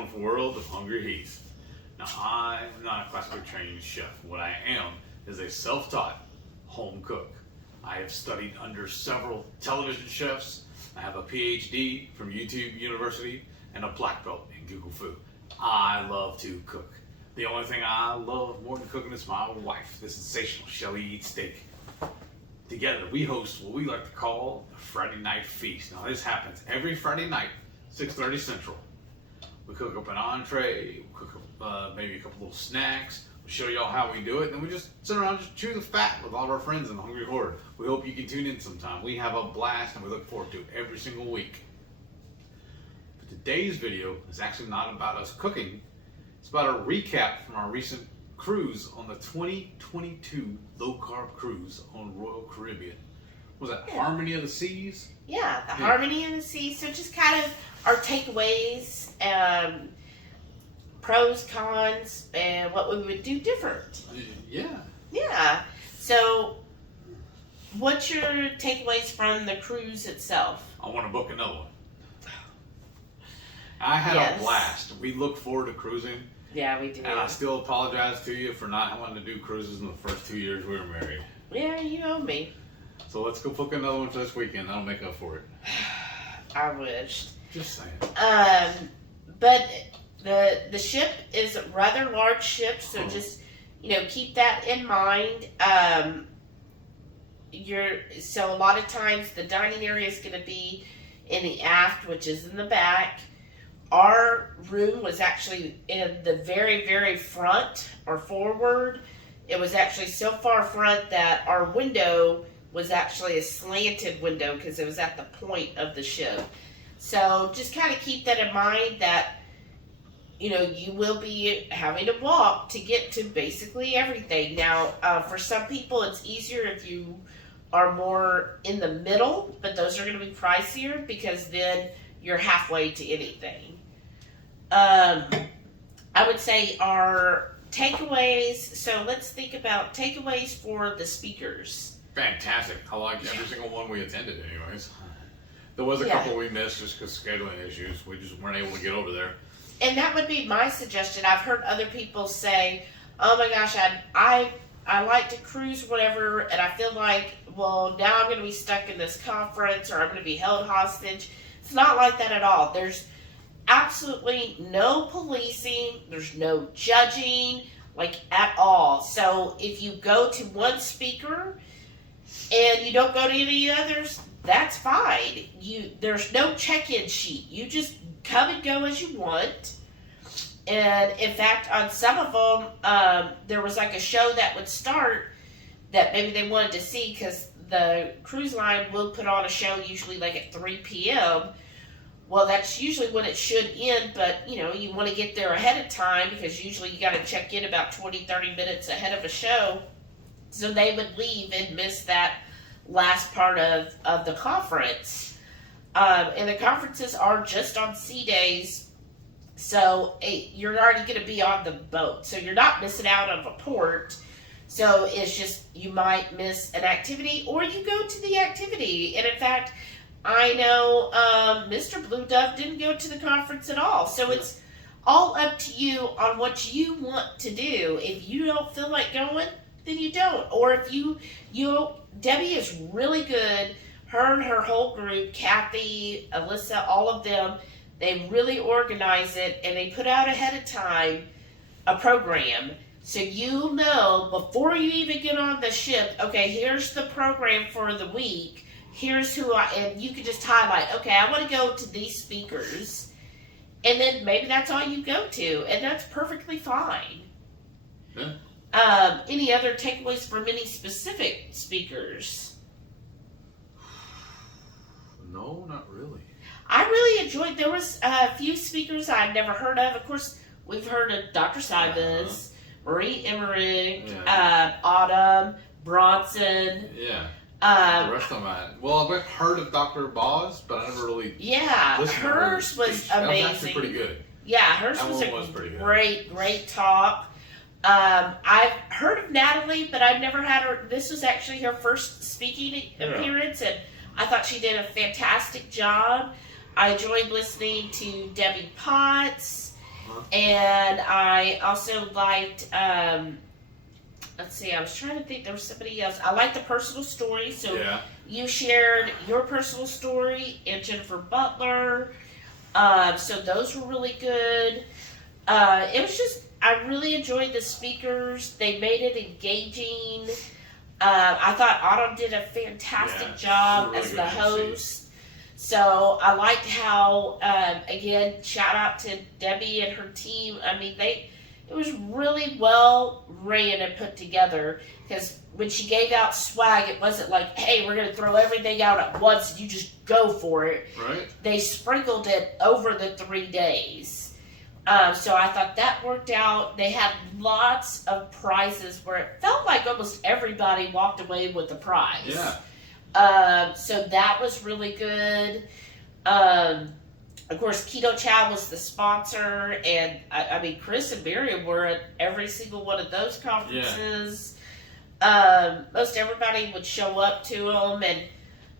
wonderful world of HungryHeath. Now, I am not a classically trained chef. What I am is a self-taught home cook. I have studied under several television chefs. I have a PhD from YouTube University and a black belt in Google Food. I love to cook. The only thing I love more than cooking is my wife, the sensational Shelly eats steak. Together, we host what we like to call the Friday Night Feast. Now, this happens every Friday night, 6:30 Central. We cook up an entree, we cook up maybe a couple little snacks, we'll show y'all how we do it, and then we just sit around and just chew the fat with all of our friends in the Hungry Horde. We hope you can tune in sometime. We have a blast, and we look forward to it every single week. But today's video is actually not about us cooking. It's about a recap from our recent cruise on the 2022 low-carb cruise on Royal Caribbean. Was that Harmony of the Seas? Yeah, the Harmony of the Seas. So just kind of our takeaways, pros, cons, and what we would do different. Yeah. Yeah. So what's your takeaways from the cruise itself? I want to book another one. I had a blast. We look forward to cruising. Yeah, we do. And I still apologize to you for not wanting to do cruises in the first 2 years we were married. Yeah, you owe me. So let's go book another one for this weekend. That'll make up for it. I wished. Just saying. But the ship is a rather large ship, so just keep that in mind. So a lot of times the dining area is going to be in the aft, which is in the back. Our room was actually in the very, very front or forward. It was actually so far front that our window was actually a slanted window because it was at the point of the ship. So just kind of keep that in mind that, you will be having to walk to get to basically everything. Now, for some people, it's easier if you are more in the middle, but those are going to be pricier because then you're halfway to anything. I would say our takeaways. So let's think about takeaways for the speakers. Fantastic. I liked every single one we attended anyways. There was a couple we missed just because scheduling issues. We just weren't able to get over there. And that would be my suggestion. I've heard other people say, oh my gosh, I like to cruise whatever, and I feel like, well, now I'm going to be stuck in this conference or I'm going to be held hostage. It's not like that at all. There's absolutely no policing. There's no judging, at all. So if you go to one speaker and you don't go to any others, that's fine. There's no check-in sheet. You just come and go as you want. And in fact, on some of them, there was a show that would start that maybe they wanted to see because the cruise line will put on a show usually at 3 p.m. Well, that's usually when it should end, but you want to get there ahead of time because usually you got to check in about 20-30 minutes ahead of a show. So they would leave and miss that last part of the conference. And the conferences are just on sea days, so you're already going to be on the boat. So you're not missing out on a port. So it's just you might miss an activity or you go to the activity. And in fact, I know Mr. Blue Dove didn't go to the conference at all. So it's all up to you on what you want to do. If you don't feel like going, then you don't. Or if Debbie is really good. Her and her whole group, Kathy, Alyssa, all of them, they really organize it and they put out ahead of time a program. So you know before you even get on the ship, okay, here's the program for the week. Here's and you can just highlight, okay, I want to go to these speakers. And then maybe that's all you go to. And that's perfectly fine. Yeah. Any other takeaways from any specific speakers? No, not really. I really enjoyed, there was a few speakers I'd never heard of. Of course, we've heard of Dr. Simons, Marie Emmerich, Autumn, Bronson. Yeah. The rest of them I've heard of Dr. Boz, but I never really listened to hers was amazing. That was actually pretty good. Yeah, hers was a great talk. I've heard of Natalie, but I've never had her. This was actually her first speaking appearance, and I thought she did a fantastic job. I enjoyed listening to Debbie Potts And I also liked, let's see, I was trying to think, there was somebody else. I liked the personal story. So you shared your personal story and Jennifer Butler. So those were really good. It was just, I really enjoyed the speakers. They made it engaging. I thought Autumn did a fantastic job as the host. So I liked how, again, shout out to Debbie and her team. I mean, it was really well ran and put together, because when she gave out swag, it wasn't like, hey, we're going to throw everything out at once and you just go for it. Right. They sprinkled it over the 3 days. So I thought that worked out. They had lots of prizes where it felt like almost everybody walked away with a prize. Yeah. So that was really good. Of course, Ketochow was the sponsor, and I mean, Chris and Miriam were at every single one of those conferences. Most everybody would show up to them, and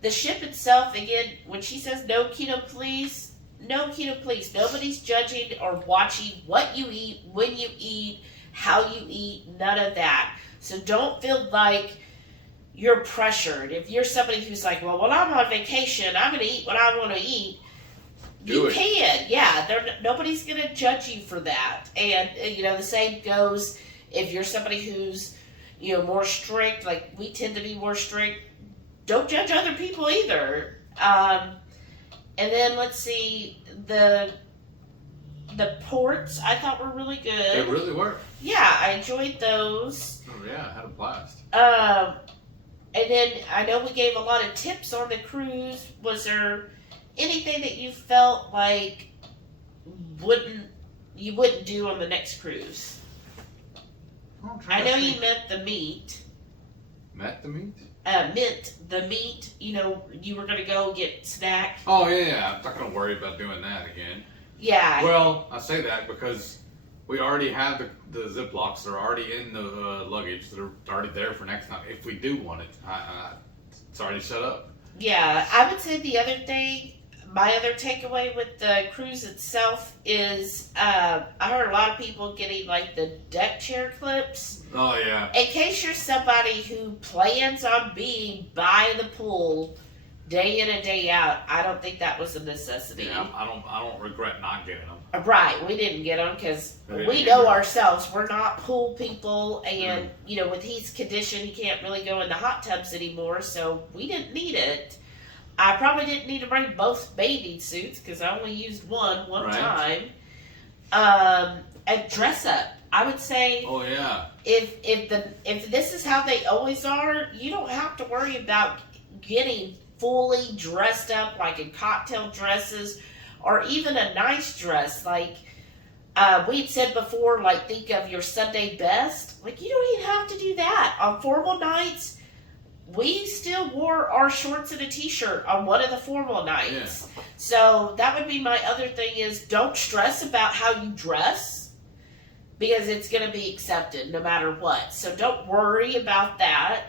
the ship itself, again, when she says no keto please, no keto please. Nobody's judging or watching what you eat, when you eat, how you eat, none of that. So don't feel like you're pressured. If you're somebody who's like, well, when I'm on vacation, I'm going to eat what I want to eat. You can. Yeah. Nobody's going to judge you for that. And, the same goes if you're somebody who's, more strict, like we tend to be more strict. Don't judge other people either. And then let's see, the ports I thought were really good. They really were. Yeah, I enjoyed those. Oh yeah, I had a blast. And then I know we gave a lot of tips on the cruise. Was there anything that you felt like you wouldn't do on the next cruise? I know you meant the meat. Met the meat? Mint the meat. You were going to go get snack. Oh, yeah. I'm not going to worry about doing that again. Yeah. Well, I say that because we already have the Ziplocs. They're already in the luggage. They're already there for next time. If we do want it, it's already set up. Yeah. I would say the other thing, my other takeaway with the cruise itself is I heard a lot of people getting like the deck chair clips. Oh, yeah. In case you're somebody who plans on being by the pool day in and day out, I don't think that was a necessity. Yeah, I don't regret not getting them. Right, we didn't get them because we know ourselves we're not pool people, and with Heath's condition, he can't really go in the hot tubs anymore, so we didn't need it. I probably didn't need to bring both bathing suits because I only used one time. And dress up, I would say. Oh yeah. If this is how they always are, you don't have to worry about getting fully dressed up like in cocktail dresses or even a nice dress. Like we'd said before, like think of your Sunday best. Like you don't even have to do that. On formal nights, we still wore our shorts and a t-shirt on one of the formal nights. Yeah. So that would be my other thing is don't stress about how you dress because it's going to be accepted no matter what. So don't worry about that.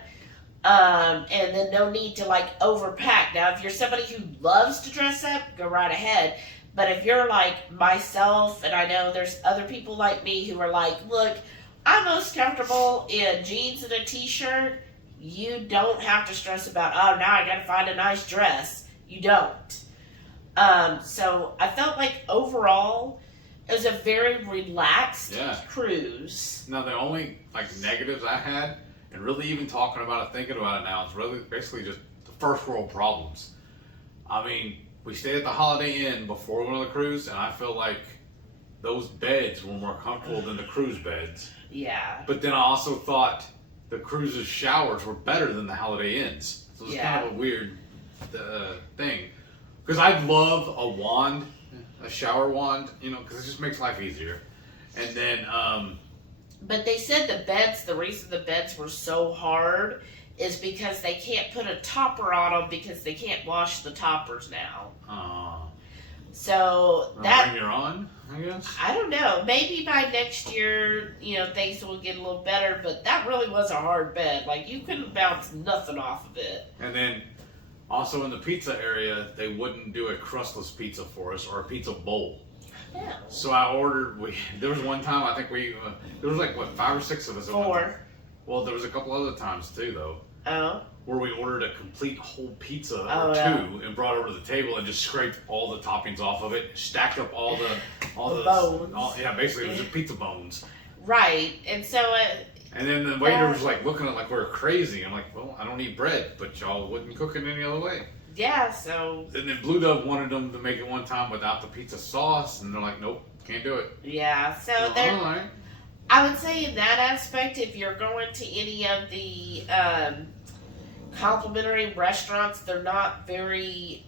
And then no need to like overpack. Now, if you're somebody who loves to dress up, go right ahead. But if you're like myself, and I know there's other people like me who are like, look, I'm most comfortable in jeans and a t-shirt. You don't have to stress about, oh, now I got to find a nice dress. You don't. So I felt like overall it was a very relaxed cruise. Now, the only negatives I had, and really even talking about it, thinking about it now, it's really basically just the first world problems. I mean, we stayed at the Holiday Inn before we went on the cruise, and I feel like those beds were more comfortable than the cruise beds. Yeah. But then I also thought the cruise's showers were better than the Holiday Inns. So it's kind of a weird thing. Because I'd love a wand, a shower wand, because it just makes life easier. And then... But they said the reason the beds were so hard is because they can't put a topper on them because they can't wash the toppers now. So that... Bring your on, I guess? I don't know. Maybe by next year, things will get a little better, but that really was a hard bed. Like, you couldn't bounce nothing off of it. And then, also in the pizza area, they wouldn't do a crustless pizza for us or a pizza bowl. Yeah. So I ordered. There was one time I think there was like 5 or 6 of us. At one time. 4. Well, there was a couple other times too though. Oh. Where we ordered a complete whole pizza Oh, or 2 yeah. and brought it over to the table and just scraped all the toppings off of it, stacked up all the bones. Basically it was just pizza bones. Right, and so and then the waiter was like looking at like we were crazy. I'm like, well, I don't eat bread, but y'all wouldn't cook it any other way. yeah, so And then Blue Dove wanted them to make it one time without the pizza sauce, and they're like, nope, can't do it. yeah, so All there. right. I would say in that aspect, if you're going to any of the complimentary restaurants, they're not very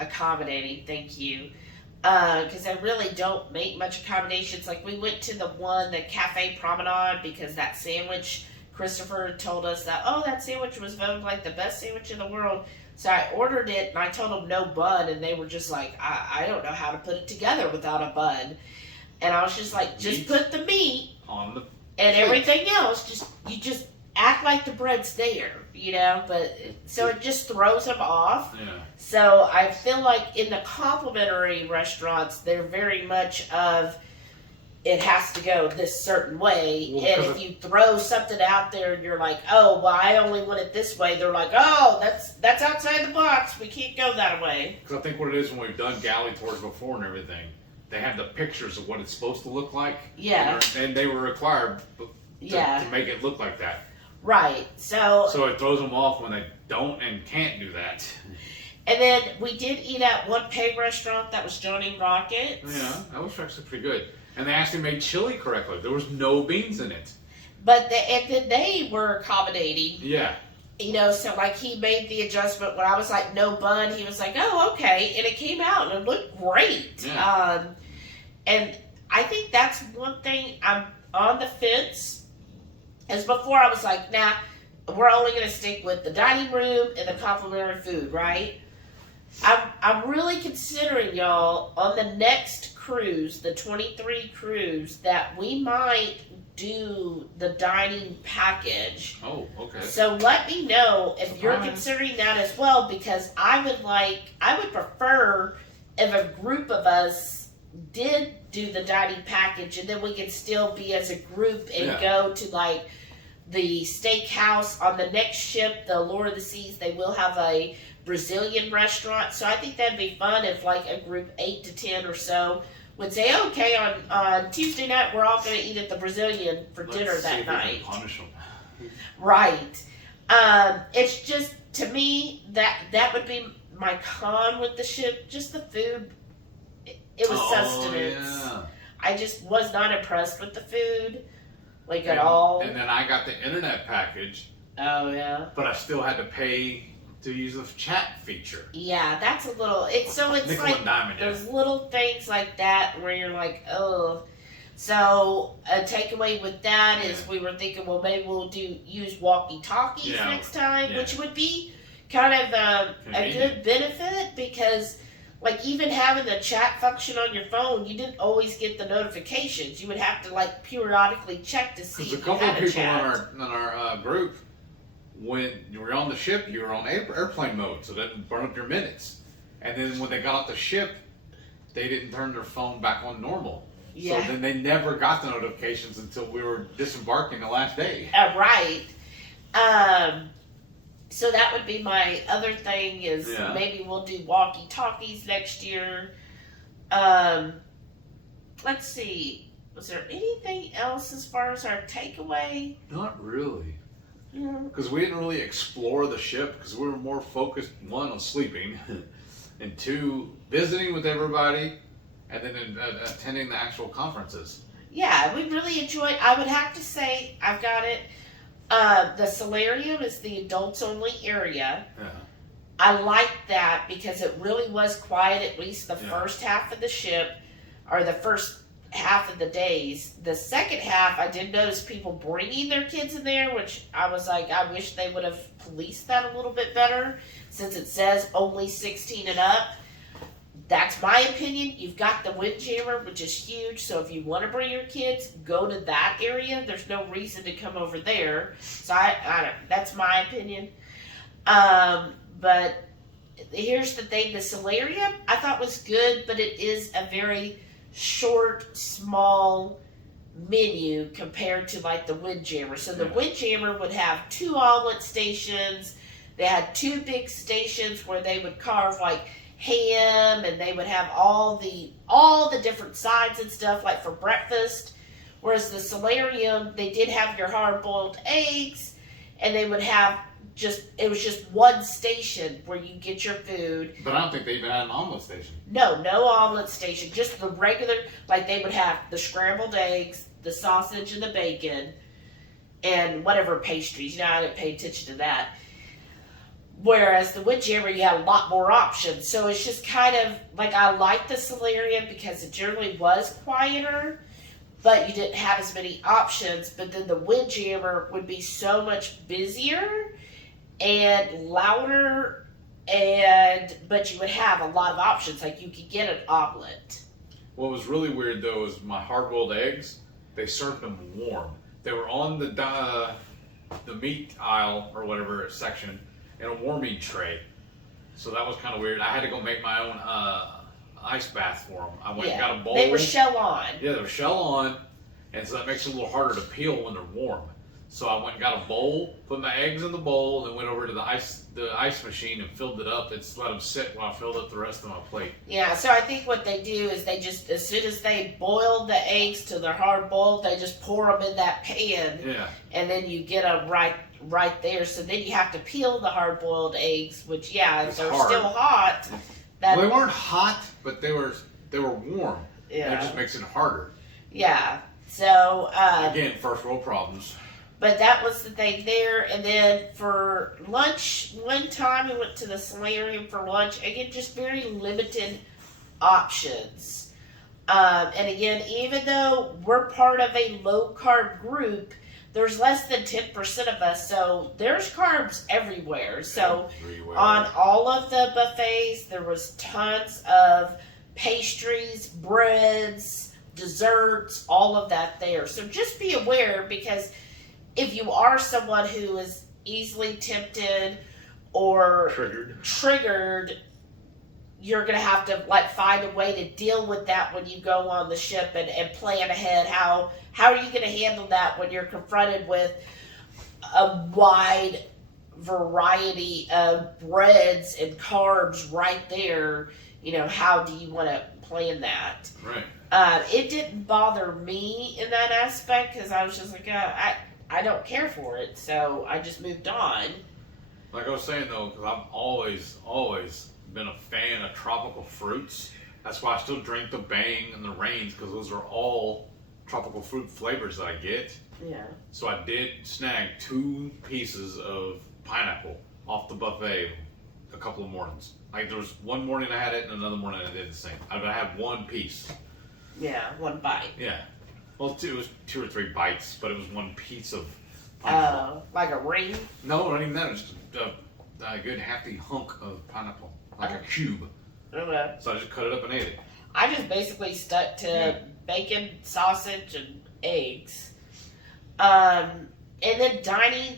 accommodating. Thank you. Because they really don't make much accommodations. Like we went to the Cafe Promenade, because that sandwich, Christopher told us that sandwich was voted like the best sandwich in the world. So I ordered it and I told them no bun, and they were just like, I don't know how to put it together without a bun. And I was just like, just put the meat on the and everything else. You just act like the bread's there, But so it just throws them off. Yeah. So I feel like in the complimentary restaurants, they're very much of it has to go this certain way. Well, and if you throw something out there and you're like, oh, well, I only want it this way, they're like, oh, that's outside the box. We can't go that way. Because I think what it is when we've done galley tours before and everything, they have the pictures of what it's supposed to look like. Yeah. And they were required to make it look like that. Right. So it throws them off when they don't and can't do that. And then we did eat at one pig restaurant that was Johnny Rockets. Yeah, that was actually pretty good. And they actually made chili correctly. There was no beans in it. But they were accommodating. Yeah. So like he made the adjustment when I was like, no bun. He was like, oh, okay. And it came out and it looked great. Yeah. And I think that's one thing I'm on the fence. As before I was like, nah, we're only going to stick with the dining room and the complimentary food, right? I'm really considering, y'all, on the next cruise, the 23 cruise, that we might do the dining package. Oh, okay. So let me know if you're Surprise. considering that as well, because I would prefer if a group of us did do the dining package, and then we could still be as a group and go to like the steakhouse on the next ship, the Allure of the Seas. They will have a Brazilian restaurant, so I think that'd be fun if like a group 8 to 10 or so would say, okay, on Tuesday night we're all going to eat at the Brazilian for dinner that night. Punish them. Right. It's just, to me, that would be my con with the ship. Just the food. It was sustenance. Yeah. I just was not impressed with the food, at all. And then I got the internet package. Oh, yeah. But I still had to pay to use the chat feature. Yeah, that's a little. It's Nickel like and diamond, those little things like that where you're like, oh. So a takeaway with that is we were thinking, well, maybe we'll use walkie-talkies next time, which would be kind of a good benefit, because like even having the chat function on your phone, you didn't always get the notifications. You would have to like periodically check to see if you had a chat. There's a couple of people in our group, when you were on the ship, you were on airplane mode, so that didn't burn up your minutes. And then when they got off the ship, they didn't turn their phone back on normal. Yeah. So then they never got the notifications until we were disembarking the last day. Right. So that would be my other thing is maybe we'll do walkie-talkies next year. Let's see. Was there anything else as far as our takeaway? Not really. Because we didn't really explore the ship, because we were more focused, 1, on sleeping, and 2, visiting with everybody, and then attending the actual conferences. Yeah, we really enjoyed. I would have to say, I've got it. The solarium is the adults only area. Yeah. I like that because it really was quiet, at least the first half of the ship, or the first half of the days. The second half, I did notice people bringing their kids in there, which I was like, I wish they would have policed that a little bit better, since it says only 16 and up. That's my opinion. You've got the Windjammer, which is huge, so if you want to bring your kids, go to that area. There's no reason to come over there. So I don't, that's my opinion. But here's the thing: the solarium I thought was good, but it is a very short, small menu compared to like the Windjammer. So the Windjammer would have 2 omelet stations. They had 2 big stations where they would carve like ham, and they would have all the different sides and stuff like for breakfast. Whereas the solarium, they did have your hard-boiled eggs, and they would have it was just one station where you get your food. But I don't think they even had an omelet station. No omelet station. Just the regular, like they would have the scrambled eggs, the sausage and the bacon, and whatever pastries. I didn't pay attention to that. Whereas the Windjammer, you had a lot more options. So it's just kind of, like, I like the solarium because it generally was quieter, but you didn't have as many options. But then the Windjammer would be so much busier and louder, but you would have a lot of options. Like you could get an omelet. What was really weird though is my hard-boiled eggs. They served them warm. They were on the meat aisle or whatever section in a warming tray. So that was kind of weird. I had to go make my own ice bath for them. I went and got a bowl. They were shell on. Yeah, they were shell on, and so that makes it a little harder to peel when they're warm. So I went and got a bowl, put my eggs in the bowl, and then went over to the ice machine and filled it up. It's let them sit while I filled up the rest of my plate. Yeah, so I think what they do is they just, as soon as they boil the eggs till they're hard boiled, they just pour them in that pan. Yeah. And then you get them right there. So then you have to peel the hard boiled eggs, which if they're still hot. Well, they weren't hot, but they were warm. Yeah. And it just makes it harder. Yeah. So again, first world problems. But that was the thing there. And then for lunch, one time we went to the solarium for lunch. Again, just very limited options. And again, even though we're part of a low carb group, there's less than 10% of us. So there's carbs everywhere. So on all of the buffets, there was tons of pastries, breads, desserts, all of that there. So just be aware, because if you are someone who is easily tempted or triggered, you're going to have to find a way to deal with that when you go on the ship and plan ahead. How are you going to handle that when you're confronted with a wide variety of breads and carbs right there? How do you want to plan that? Right. It didn't bother me in that aspect because I was just like, I don't care for it, so I just moved on. Like I was saying though, because I've always been a fan of tropical fruits. That's why I still drink the Bang and the Reigns, because those are all tropical fruit flavors that I get. Yeah. So I did snag 2 pieces of pineapple off the buffet a couple of mornings. Like there was one morning I had it, and another morning I did the same. I had 1 piece. Yeah, 1 bite. Yeah. Well, it was 2 or 3 bites, but it was 1 piece of pineapple. Like a ring? No, not even that. It was just a good hefty hunk of pineapple, like a cube. Okay. So I just cut it up and ate it. I just basically stuck to bacon, sausage, and eggs. And then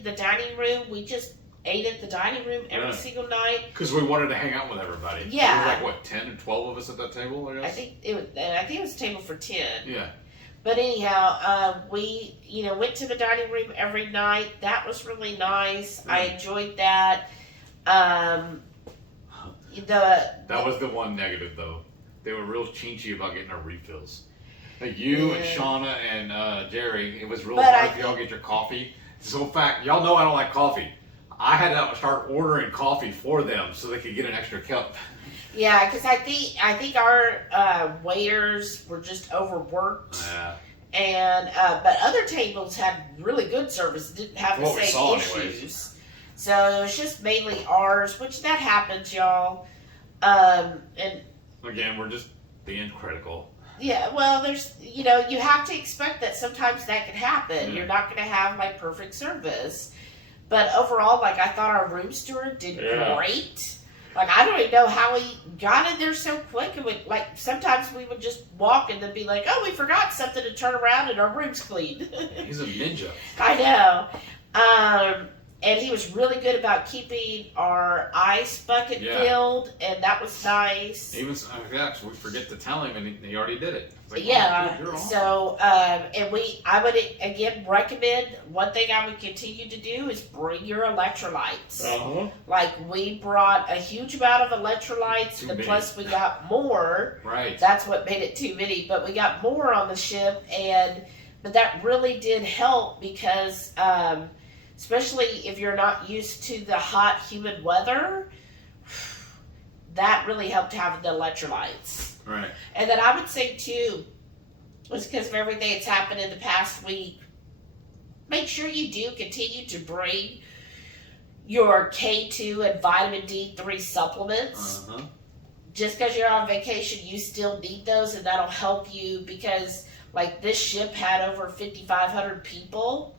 the dining room, we just ate at the dining room every single night. Because we wanted to hang out with everybody. Yeah. There was 10 or 12 of us at that table, I guess? I think it was a table for 10. Yeah. But anyhow, we went to the dining room every night. That was really nice. I enjoyed that. That was the one negative though. They were real chinchy about getting our refills. Like you and Shauna and Jerry, it was real hard for y'all get your coffee. So in fact, y'all know I don't like coffee. I had to start ordering coffee for them so they could get an extra cup. Yeah, because I think our waiters were just overworked. Yeah. And but other tables had really good service, didn't have the same issues. Anyways. So it was just mainly ours, which that happens, y'all. And again, we're just being critical. Yeah, well, there's you have to expect that sometimes that can happen. You're not going to have perfect service, but overall, I thought our room steward did great. I don't even know how he got in there so quick. And sometimes we would just walk and then be like, oh, we forgot something, to turn around and our room's clean. He's a ninja. I know. And he was really good about keeping our ice bucket filled, and that was nice. Even we forget to tell him, and he already did it. It's like, Yeah. oh, dude, awesome. So, and I would again recommend, one thing I would continue to do is bring your electrolytes. Uh-huh. Like, we brought a huge amount of electrolytes, Too and many. plus we got more. Right. That's what made it too many, but we got more on the ship, but that really did help because, especially if you're not used to the hot, humid weather, that really helped having the electrolytes. Right. And then I would say too, was because of everything that's happened in the past week, make sure you do continue to bring your K2 and vitamin D3 supplements. Uh-huh. Just because you're on vacation, you still need those, and that'll help you because, like, this ship had over 5,500 people,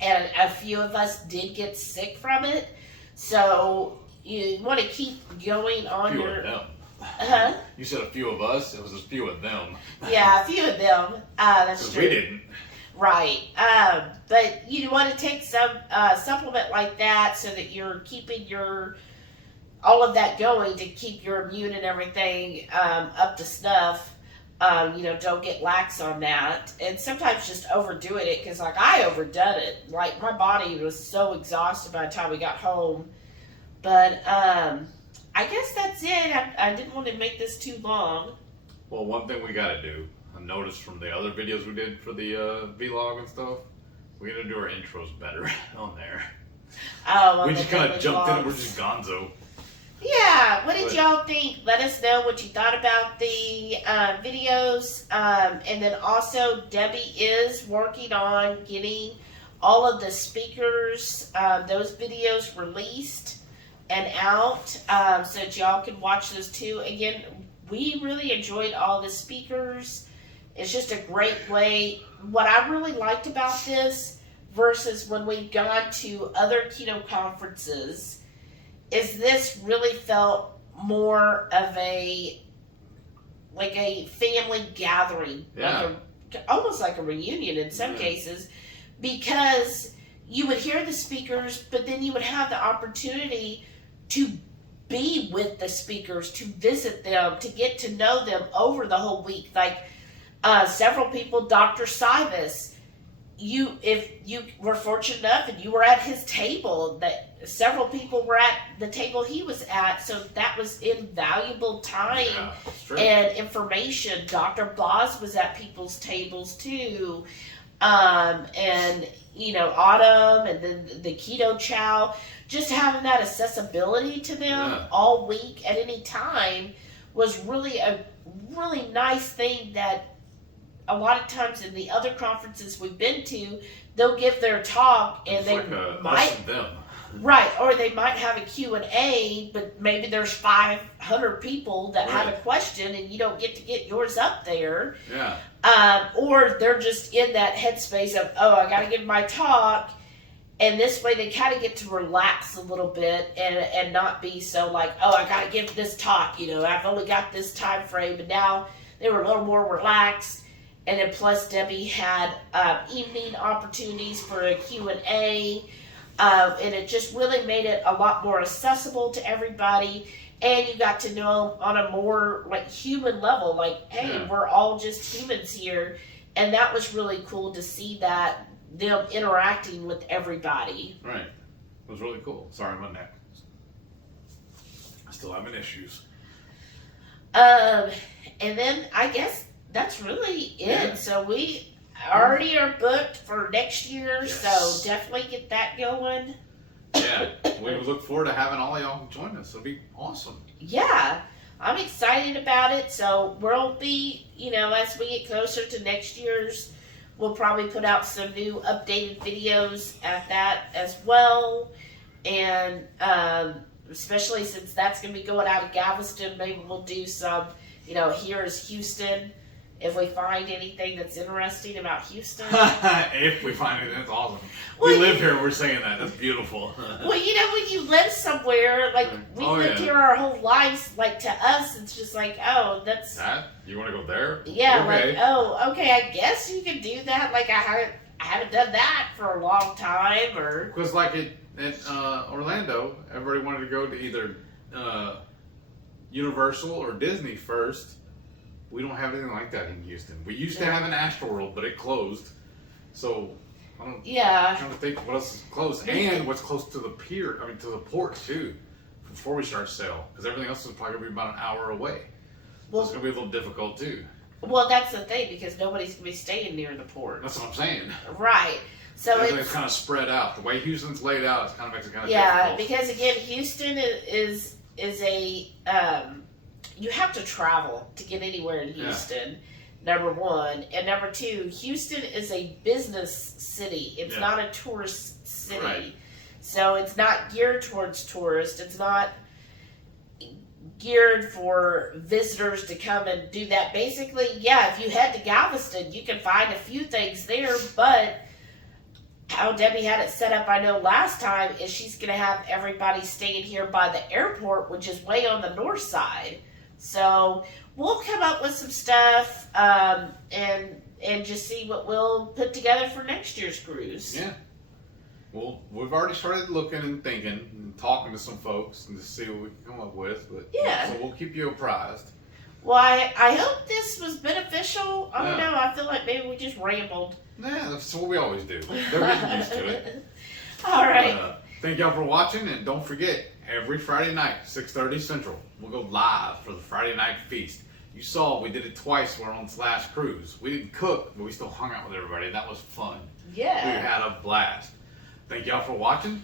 and a few of us did get sick from it. So you want to keep going on Few your. of them. Huh? You said a few of us. It was a few of them. Yeah, a few of them. That's 'Cause true. we didn't. Right. But you want to take some supplement like that so that you're keeping all of that going to keep your immune and everything up to snuff. Don't get lax on that. And sometimes just overdoing it, because like I overdone it. Like, my body was so exhausted by the time we got home. But I guess that's it. I didn't want to make this too long. Well, one thing we gotta do, I noticed from the other videos we did for the vlog and stuff, we gotta do our intros better on there. Oh, We just kind of jumped in. vlogs. We're just gonzo. Yeah, what did But- y'all think? Let us know what you thought about the videos. And then also, Debbie is working on getting all of the speakers, those videos released and out, so that y'all can watch those too. Again, we really enjoyed all the speakers. It's just a great way. What I really liked about this versus when we've gone to other keto conferences is this really felt more of a family gathering, Yeah. almost like a reunion in some cases, because you would hear the speakers, but then you would have the opportunity to be with the speakers, to visit them, to get to know them over the whole week. Like several people, Dr. Sivis, if you were fortunate enough and you were at his table, that several people were at the table he was at, so that was invaluable time Yeah, that's true. and information. Dr. Boz was at people's tables too, and Autumn, and then the Ketochow. Just having that accessibility to them all week at any time was really a really nice thing that a lot of times in the other conferences we've been to, they'll give their talk and It's they like us might, and them. right, or they might have a Q&A, but maybe there's 500 people that have a question and you don't get to get yours up there. Yeah. Or they're just in that headspace of, oh, I got to give my talk. And this way they kind of get to relax a little bit and not be so like, oh, I got to give this talk. I've only got this time frame. But now they were a little more relaxed. And then plus Debbie had evening opportunities for a Q&A. And it just really made it a lot more accessible to everybody. And you got to know them on a more like human level. Like, hey, we're all just humans here. And that was really cool to see that, them interacting with everybody. Right. It was really cool. Sorry, my neck. Still having issues. And then I guess that's really it. Yeah. So we already are booked for next year. Yes. So definitely get that going. Yeah. We look forward to having all y'all join us. It'll be awesome. Yeah, I'm excited about it. So we'll be, as we get closer to next year's, we'll probably put out some new updated videos at that as well. And especially since that's going to be going out of Galveston, maybe we'll do some, here's Houston. If we find anything that's interesting about Houston. If we find it, that's awesome. Well, we live here, we're saying that. That's beautiful. Well, when you live somewhere, like, we lived here our whole lives, like, to us, it's just like, oh, that's... That? You want to go there? Yeah, Okay. like, oh, okay, I guess you can do that. Like, I haven't done that for a long time. Or Because like at Orlando, everybody wanted to go to either Universal or Disney first. We don't have anything like that in Houston. We used to have an Astroworld, but it closed. So I'm trying to think what else is close, and what's close to the pier. I mean, to the port too. Before we start sail, because everything else is probably gonna be about an hour away. Well, so it's gonna be a little difficult too. Well, that's the thing, because nobody's gonna be staying near the port. That's what I'm saying. Right. So it's kind of spread out. The way Houston's laid out, it kind of makes it kind of difficult. difficult. Because again, Houston is a you have to travel to get anywhere in Houston. Number one, and number two, Houston is a business city. It's not a tourist city. Right. So it's not geared towards tourists. It's not geared for visitors to come and do that. Basically, if you head to Galveston, you can find a few things there, but how Debbie had it set up, I know last time, is she's going to have everybody staying here by the airport, which is way on the north side. So we'll come up with some stuff and just see what we'll put together for next year's cruise. Yeah. Well, we've already started looking and thinking and talking to some folks and to see what we can come up with. But so we'll keep you apprised. Well, I hope this was beneficial. I don't know. I feel like maybe we just rambled. Yeah, that's what we always do. They're getting used to it. All right. Thank y'all for watching, and don't forget, every Friday night, 6:30 Central, we'll go live for the Friday night feast. You saw we did it twice. We're on this last cruise. We didn't cook, but we still hung out with everybody. That was fun. Yeah. We had a blast. Thank y'all for watching.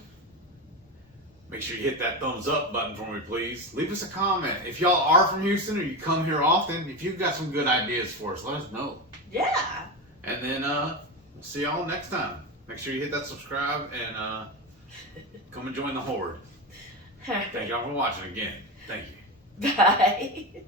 Make sure you hit that thumbs up button for me, please. Leave us a comment. If y'all are from Houston or you come here often, if you've got some good ideas for us, let us know. Yeah. And then we'll see y'all next time. Make sure you hit that subscribe and come and join the horde. Thank y'all for watching again. Thank you. Bye.